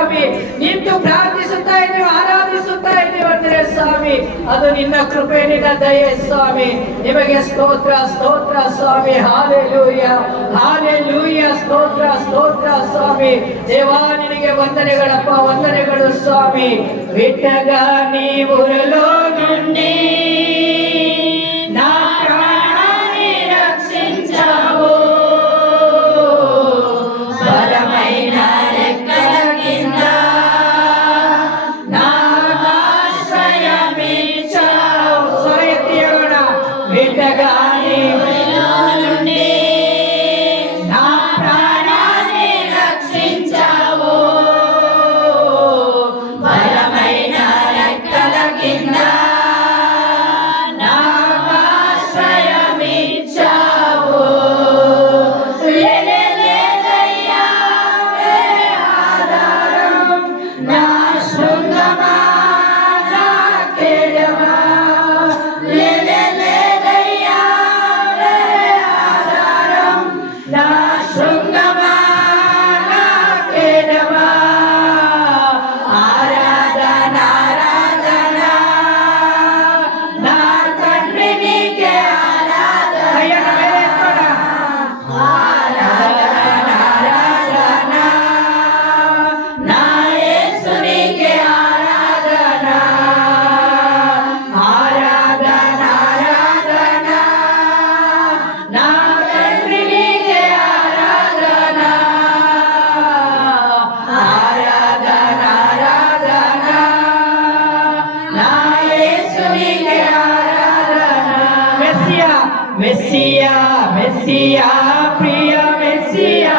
ಸ್ವಾಮಿ. ನಿಂತು ಪ್ರಾರ್ಥಿಸುತ್ತಾ ಇದ್ದೇವೆ, ಆರಾಧಿಸುತ್ತಾ ಇದ್ದೇವೆ ಅಂದ್ರೆ ಸ್ವಾಮಿ ಅದು ನಿನ್ನ ಕೃಪೆ, ನಿನ್ನ ದಯೆ ಸ್ವಾಮಿ. ನಿಮಗೆ ಸ್ತೋತ್ರ ಸ್ತೋತ್ರ ಸ್ವಾಮಿ. Hallelujah hallelujah. ಸ್ತೋತ್ರ ಸ್ತೋತ್ರ ಸ್ವಾಮಿ. ದೇವಾ ನಿನಗೆ ವಂದನೆಗಳಪ್ಪ, ವಂದನೆಗಳು ಸ್ವಾಮಿ. విట్టగా నీవులో నుండి నా ప్రాణాన్ని రక్షించావు. బలమైన రెక్కల కింద నాకు ఆశ్రయమిచ్చావు. స్వరయతియోడ విట్టగా నీవులో నుండి నా ప్రాణాన్ని రక్షించావు. మెస్సియా మెస్సియా ప్రియ మెస్సియా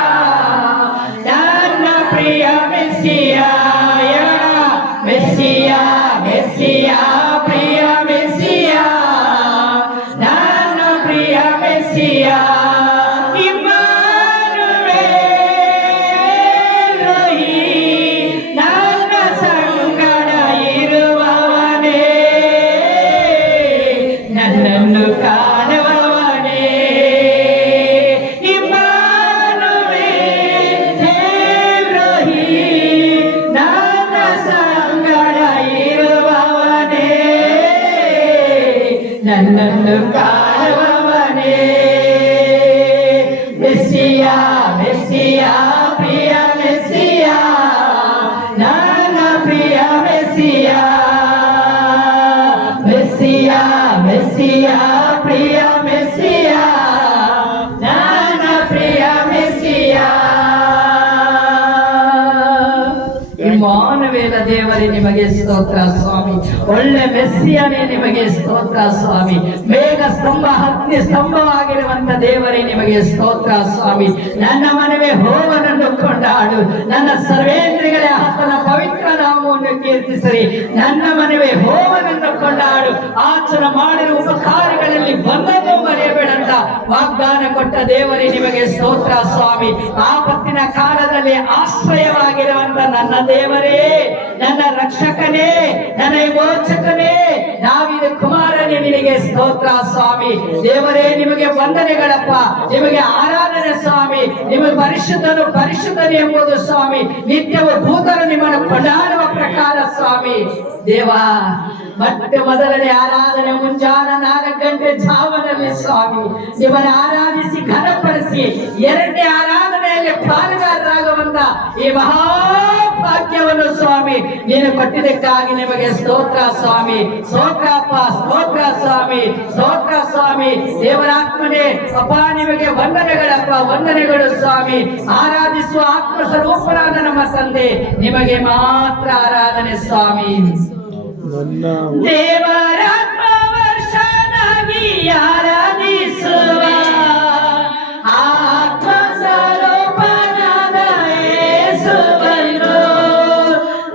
ನನ್ನ ಪ್ರಿಯ ಮೆಸ್ಸಿಯಾ. ಮೆಸ್ಸಿಯಾ ಮೆಸ್ಸಿಯಾ ಪ್ರಿಯ ಮೆಸ್ಸಿಯಾ ನನ್ನ ಪ್ರಿಯ ಮೆಸ್ಸಿಯಾ. ನನ್ನ ಸಂಗಡ ಇರುವವನೇ, ನನ್ನನ್ನು ಕಾಣುವವನೇ. ನನ್ನ ಸಂಗಡ ಇರುವವನೇ, ನನ್ನನ್ನು ಕಾಣುವವನೇ. ಮೆಸ್ಸಿಯಾ ಮೆಸ್ಸಿಯಾ ಪ್ರಿಯ ಮೆಸ್ಸಿಯಾ ನನ್ನ ಪ್ರಿಯ ಮೆಸ್ಸಿಯಾ. ಮೆಸ್ಸಿಯಾ ಮೆಸ್ಸಿಯಾ ಪ್ರಿಯ ಮೆಸ್ಸಿಯಾ ನನ್ನ ಪ್ರಿಯ ಮೆಸ್ಸಿಯಾ. ಇಮ್ಮಾನುವೇಲ ದೇವರೇ ನಿಮಗೆ ಸ್ತೋತ್ರ ಸ್ವಾಮಿ. ಒಳ್ಳೆ ಮೆಸ್ಸಿಯನೇ ನಿಮಗೆ ಸ್ತೋತ್ರ ಸ್ವಾಮಿ. ಮೇಘ ಸ್ತಂಭ ಅಗ್ನಿ ಸ್ತಂಭವಾಗಿರುವಂತ ದೇವರೇ ನಿಮಗೆ ಸ್ತೋತ್ರ ಸ್ವಾಮಿ. ನನ್ನ ಮನವೇ ಹೋಮನನ್ನು ಕೊಂಡಾಡು, ನನ್ನ ಸರ್ವೇಂದ್ರಿಗಳ ಆತನ ಪವಿತ್ರ ನಾಮವನ್ನು ಕೀರ್ತಿಸಿರಿ. ನನ್ನ ಮನವೇ ಹೋಮನನ್ನು ಕೊಂಡಾಡು, ಆಚರ ಮಾಡಿರುವ ಉಪಕಾರಗಳಲ್ಲಿ ಒಂದನ್ನು ಮರೆಯಬೇಡಂತ ವಾಗ್ದಾನ ಕೊಟ್ಟ ದೇವರೇ ನಿಮಗೆ ಸ್ತೋತ್ರ ಸ್ವಾಮಿ. ಆಪತ್ತಿನ ಕಾಲದಲ್ಲಿ ಆಶ್ರಯವಾಗಿರುವಂತ ನನ್ನ ದೇವರೇ, ನನ್ನ ರಕ್ಷಕನೇ, ನನ್ನ ವಿಮೋಚಕನೇ, ದಾವೀದ ಕುಮಾರನೇ ನಿನಗೆ ಸ್ತೋತ್ರ ಸ್ವಾಮಿ. ದೇವರೇ ನಿಮಗೆ ವಂದನೆಗಳಪ್ಪ, ನಿಮಗೆ ಆರಾಧನೆ ಸ್ವಾಮಿ. ನಿಮಗೆ ಪರಿಶುದ್ಧನು ಪರಿಶುದ್ಧನು ಎಂಬುದು ಸ್ವಾಮಿ. ನಿತ್ಯವೂ ದೂತರು ನಿಮ್ಮನ್ನು ಕೊಂಡಾಡುವ ಪ್ರಕಾರ ಸ್ವಾಮಿ. ದೇವಾ ಮೊದಲನೇ ಆರಾಧನೆ ಮುಂಜಾನೆ 4 ಗಂಟೆ ಜಾವನಲ್ಲಿ ಸ್ವಾಮಿ ನಿಮ್ಮನ್ನು ಆರಾಧಿಸಿ ಘನಪಡಿಸಿ, ಎರಡನೇ ಆರಾಧನೆಯಲ್ಲಿ ಪಾಲುಗಾರರಾಗುವಂತ ಈ ಮಹಾಭಾಗ್ಯವನ್ನು ಸ್ವಾಮಿ ನೀನು ಕೊಟ್ಟಿದ್ದಕ್ಕಾಗಿ ನಿಮಗೆ ಸ್ತೋತ್ರ ಸ್ವಾಮಿ. ಸ್ತೋತ್ರಪ್ಪ, ಸ್ತೋತ್ರ ಸ್ವಾಮಿ, ಸ್ತೋತ್ರ ಸ್ವಾಮಿ. ದೇವರಾತ್ಮನೇ ಅಪ್ಪ ನಿಮಗೆ ವಂದನೆಗಳಪ್ಪ, ವಂದನೆಗಳು ಸ್ವಾಮಿ. ಆರಾಧಿಸುವ ಆತ್ಮ ಸ್ವರೂಪರಾದ ನಮ್ಮ ತಂದೆ ನಿಮಗೆ ಮಾತ್ರ ಆರಾಧನೆ ಸ್ವಾಮಿ. ದೇವರಾತ್ಮ ವರ್ಷನಾಗಿ ಆರಾಧಿಸುವ ಆತ್ಮ ಸ್ವರೂಪನಾದ ಯೇಸುವನ್ನು,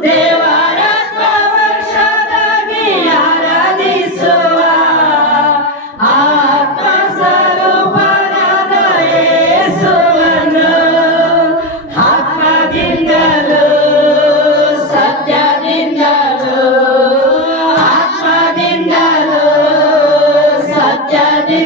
ದೇವರಾತ್ಮ ವರ್ಷನಾಗಿ ಆರಾಧಿಸುವ ಆತ್ಮ ಸ್ವರೂಪನಾದ ಯೇಸುವನ್ನು, ಆತ್ಮದಿಂದಲೂ ಸತ್ಯದಿಂದಲೂ, ಆತ್ಮದಿಂದಲೂ ಸತ್ಯದಿಂದಲೂ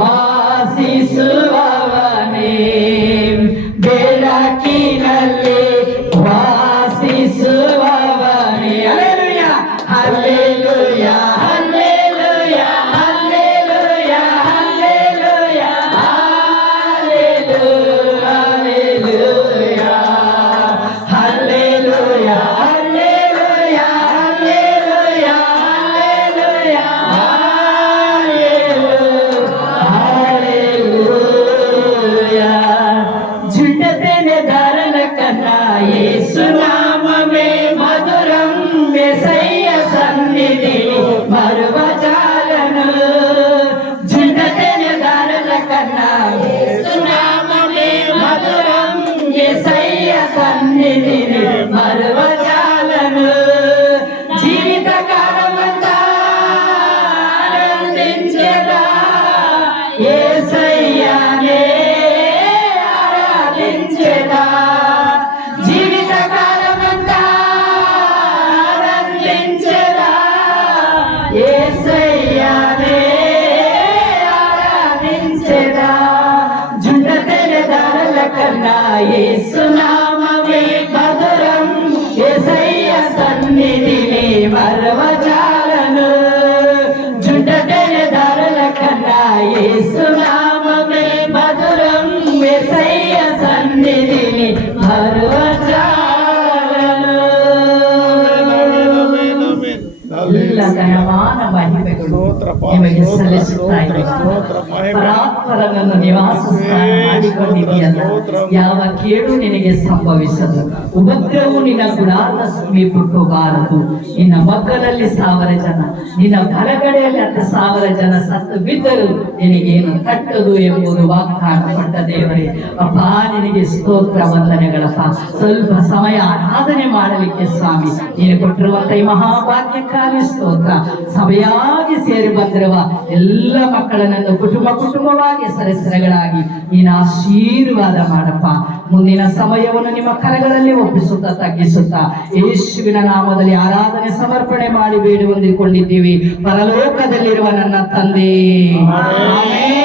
ವಾಸಿಸುವವನೇ, ಬೆಳಕಿನಲ್ಲಿ ವಾಸಿಸುವವನೇ. Hallelujah, hallelujah, hallelujah, hallelujah, hallelujah, hallelujah, hallelujah, hallelujah, hallelujah, hallelujah, hallelujah. ಜುಂಡತೆನೆ ಧಾರಣ ಕನ್ನ ಯೇಸು ನಾಮವೇ ಮಧುರಂ ಮೆಸಯ್ಯ ಸನ್ನಿಧಿ ಮರುವ ಜಾಲನು. ಜುಂಡತೆನೆ ಧಾರಣ ಕನ್ನ ಯೇಸು ನಾಮವೇ ಮಧುರಂ ಮೆಸಯ್ಯ ಸನ್ನಿಧಿ ಮರುವ ಜಾಲನು. జీవిత కాలమంతా ఆనందించెదా యేసయ్యనే ఆరాధించెదా. జీవిత కాలమంతా ఆనందించెదా యేసయ్యనే ఆరాధించెదా. జుండతెన ధరల కన్నా యేసు నామమే మధురం యేసయ్య సన్నిధిని మరవజాలను. జుండతెన ధరల కన్నా యేసు నామమే మధురం యేసయ్య సన్నిధిని మరవజాలను. ಎಲ್ಲ ಘನವಾದ ಮಹಿಮೆಗಳು ನಿಮಗೆ ಸಲ್ಲಿಸುತ್ತಾ ಇವೆ. ಪರಾತ್ಪರನನ್ನು ನಿವಾಸ ಸ್ಥಾನ ಮಾಡಿಕೊಂಡಿದೆಯಲ್ಲ, ಯಾವ ಕೇಡು ನಿನಗೆ ಸಂಭವಿಸದು, ಉಪದ್ರವವು ನಿನ್ನ ಗುಡಾರದ ಸಮೀಪಕ್ಕೆ ಬಾರದು. ನಿನ್ನ ಮಕ್ಕಳಲ್ಲಿ 1000 ಜನ, ನಿನ್ನ ಬಲಗಡೆಯಲ್ಲಿ 10,000 ಜನ ಸತ್ತು ಬಿದ್ದರು ನಿನಗೇನು ತಟ್ಟದು ಎಂಬುದು ವಾಗ್ದಾನ ಪಟ್ಟ ದೇವರೇ. ಅಪ್ಪ, ನಿನಗೆ ಸ್ತೋತ್ರ ವಂದನೆಗಳಪ್ಪ. ಸ್ವಲ್ಪ ಸಮಯ ಆರಾಧನೆ ಮಾಡಲಿಕ್ಕೆ ಸ್ವಾಮಿ ನೀನು ಕೊಟ್ಟಿರುವಂತ ಈ ಮಹಾಭಾಗ್ಯಕ್ಕಾಗಿ ಸ್ತೋತ್ರ. ಸಭೆಯಾಗಿ ಸೇರಿ ಬಂದಿರುವ ಎಲ್ಲ ಮಕ್ಕಳನ್ನು ಕುಟುಂಬವಾಗಿ ಸದಸ್ಯರುಗಳಾಗಿ ನೀನು ಆಶೀರ್ವಾದ ಮಾಡಪ್ಪ. ಮುಂದಿನ ಸಮಯವನ್ನು ನಿಮ್ಮ ಕರಗಳಲ್ಲಿ ಒಪ್ಪಿಸುತ್ತಾ ತಗ್ಗಿಸುತ್ತಾ ಯೇಸುವಿನ ನಾಮದಲ್ಲಿ ಆರಾಧನೆ ಸಮರ್ಪಣೆ ಮಾಡಿ ಬೇಡಿ ಹೊಂದಿಕೊಂಡಿದ್ದೀವಿ ಪರಲೋಕದಲ್ಲಿರುವ ನನ್ನ ತಂದೆ. ಆಮೆನ್.